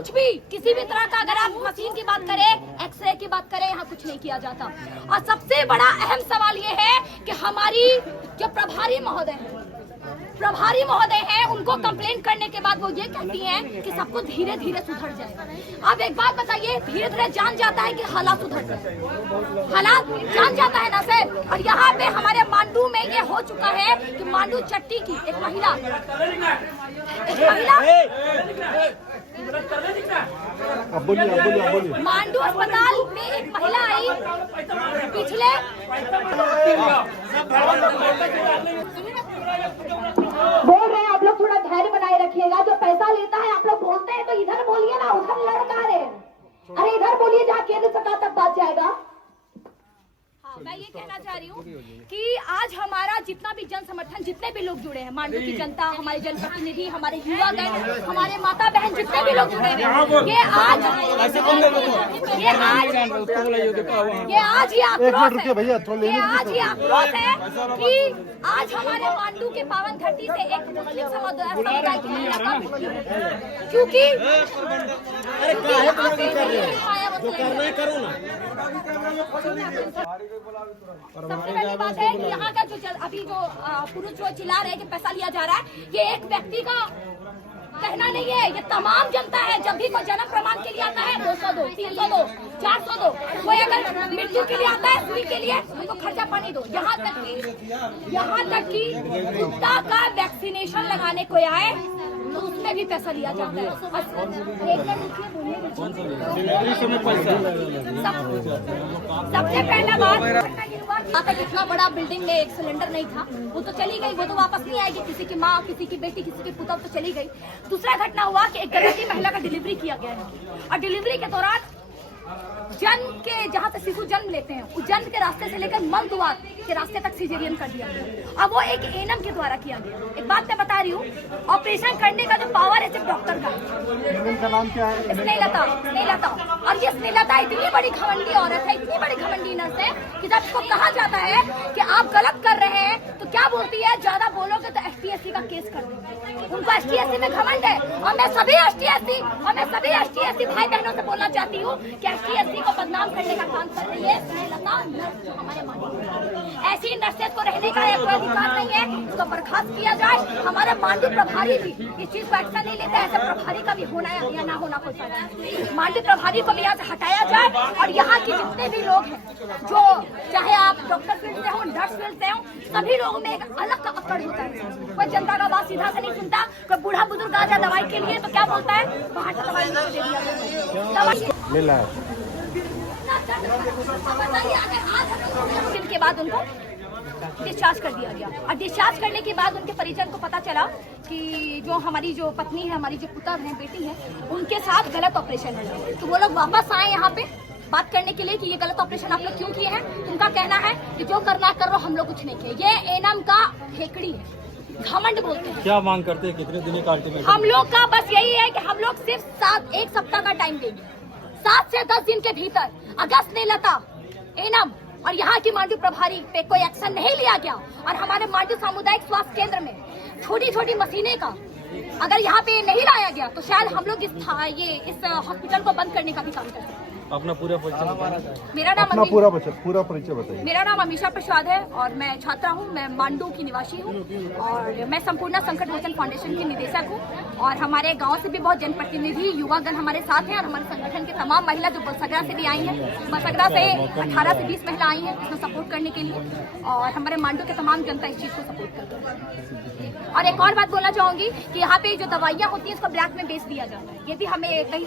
कुछ भी किसी भी तरह का, अगर आप मशीन की बात करें, एक्सरे की बात करें, यहाँ कुछ नहीं किया जाता। और सबसे बड़ा अहम सवाल ये है कि हमारी जो प्रभारी महोदय हैं, उनको कंप्लेंट करने के बाद वो ये कहती हैं कि सबको धीरे धीरे सुधर जाए। अब एक बात बताइए, धीरे धीरे जान जाता है कि हालात सुधर जाए, हालात जान जाता है ना सर। और यहाँ पे हमारे मांडू में ये हो चुका है कि मांडू चट्टी की एक महिला अब बोलिए। मांडू अस्पताल में एक महिला आई पिछले बोल रहे हैं, आप लोग थोड़ा धैर्य बनाए रखिएगा। जो पैसा लेता है, आप लोग बोलते हैं तो इधर बोलिए ना, उधर लड़का रहे। अरे इधर बोलिए जहाँ केंद्र सरकार तक बात जाएगा। हाँ, मैं ये कहना चाह रही हूँ कि आज हमारा जितना भी जन समर्थन, जितने भी लोग जुड़े हैं, मांडू की जनता, हमारे जनप्रतिनिधि, हमारे युवा गण, हमारे माता बहन, जितने भी लोग जुड़े हैं, ये आज ये आक्रोश है कि आज हमारे मांडू के पावन धरती से एक मुस्लिम समुदाय की महिला का मृत्यु है। क्योंकि सबसे पहली बात है कि यहाँ का जो अभी जो पुरुष जो चिल्ला रहे हैं कि पैसा लिया जा रहा है, ये एक व्यक्ति का कहना नहीं है, ये तमाम जनता है। जब भी कोई जन्म प्रमाण के लिए आता है 200 दो, 300 दो, 400 दो, कोई अगर मृत्यु के लिए आता है, सुई के लिए, उनको खर्चा पानी दो। यहाँ तक कि कुत्ता का वैक्सीनेशन लगाने कोई आए तो उसमें भी पैसा लिया जाता है। सबसे पहला बात, इतना बड़ा बिल्डिंग में एक सिलेंडर नहीं था, वो तो चली गई, वो तो वापस नहीं आएगी। किसी की माँ, किसी की बेटी, किसी की पुतौह तो चली गई। दूसरा घटना हुआ कि एक गर्भवती महिला का डिलीवरी किया गया है और डिलीवरी के दौरान जन्म के जहाँ से शिशु जन्म लेते हैं, उस जन्म के रास्ते से लेकर मल द्वार के रास्ते तक सिजेरियन कर दिया गया। अब वो एक एएनएम के द्वारा किया गया। एक बात मैं बता रही हूँ, ऑपरेशन करने का जो पावर है सिर्फ डॉक्टर का। का नाम क्या है? स्नेहलता। और ये स्नेहलता इतनी बड़ी घमंडी औरत है, इतनी बड़ी घमंडी नर्स है कि जब इसको कहा जाता है कि आप गलत कर रहे हैं तो क्या बोलती है, ज्यादा बोलोगे तो ST/SC का केस कर देंगे। उनको ST/SC में घमंड है। और मैं सभी ST/SC भाई बहनों से बोलना चाहती हूँ कि ST/SC को बदनाम करने का काम कर रही है स्नेहलता नर्स, जो हमारे मांडू। ऐसी नर्सेज को रहने का कोई अधिकार नहीं है, इसको बर्खास्त किया जाए। हमारे मांडू प्रभारी भी इस चीज को एक्शन नहीं लेते। ऐसे प्रभारी का भी होना या ना होना कोई फायदा नहीं। मांडू प्रभारी को भी यहाँ से हटाया जाए। और यहाँ के जितने भी लोग हैं, जो चाहे आप डॉक्टर फील्ड से हो, नर्स फील्ड से हो, सभी लोगों में एक अलग का अकड़ होता है। कोई जनता का बात सीधा से नहीं सुनता। कोई बूढ़ा बुजुर्ग आ जाए दवाई के लिए तो क्या बोलता है, बाहर से दवाई दे दिया दिन के बाद उनको डिस्चार्ज कर दिया गया। और डिस्चार्ज करने के बाद उनके परिजन को पता चला कि जो हमारी जो पत्नी है, हमारी जो पुत्र है, बेटी है, उनके साथ गलत ऑपरेशन है। तो वो लोग वापस आए यहाँ पे बात करने के लिए कि ये गलत ऑपरेशन आप लोग क्यों किए हैं। उनका कहना है कि जो करना करो, हम लोग कुछ नहीं किए। ये एएनएम का खेकड़ी है, घमंड बोलते हैं। क्या मांग करते हैं, कितने दिन का अल्टीमेटम? हम लोग का बस यही है कि हम लोग सिर्फ एक सप्ताह का टाइम देंगे। 7 से 10 दिन के भीतर अगर स्नेहलता, एएनएम और यहाँ की मांडू प्रभारी पे कोई एक्शन नहीं लिया गया और हमारे मांडू सामुदायिक स्वास्थ्य केंद्र में छोटी छोटी मशीनें का अगर यहाँ पे नहीं लाया गया तो शायद हम लोग इस हॉस्पिटल को बंद करने का भी काम कर सकते हैं। अपना पूरा परिचय, मेरा नाम पूरा परिचय बताइए। मेरा नाम अमीषा प्रसाद है और मैं छात्रा हूँ। मैं मांडू की निवासी हूँ और मैं संपूर्ण संकट मोचन फाउंडेशन की निदेशक हूँ। और हमारे गांव से भी बहुत जनप्रतिनिधि, युवागण हमारे साथ हैं और हमारे संगठन के तमाम महिला जो बलसगड़ा से भी आई हैं, बलसगड़ा से 18 से 20 महिला आई हैं इसमें सपोर्ट करने के लिए। और हमारे मांडू के तमाम जनता इस चीज को सपोर्ट करती है। और एक और बात बोलना चाहूंगी कि यहाँ पे जो दवाइयाँ होती है उसको ब्लैक में बेच दिया जाता है। ये भी हमें कहीं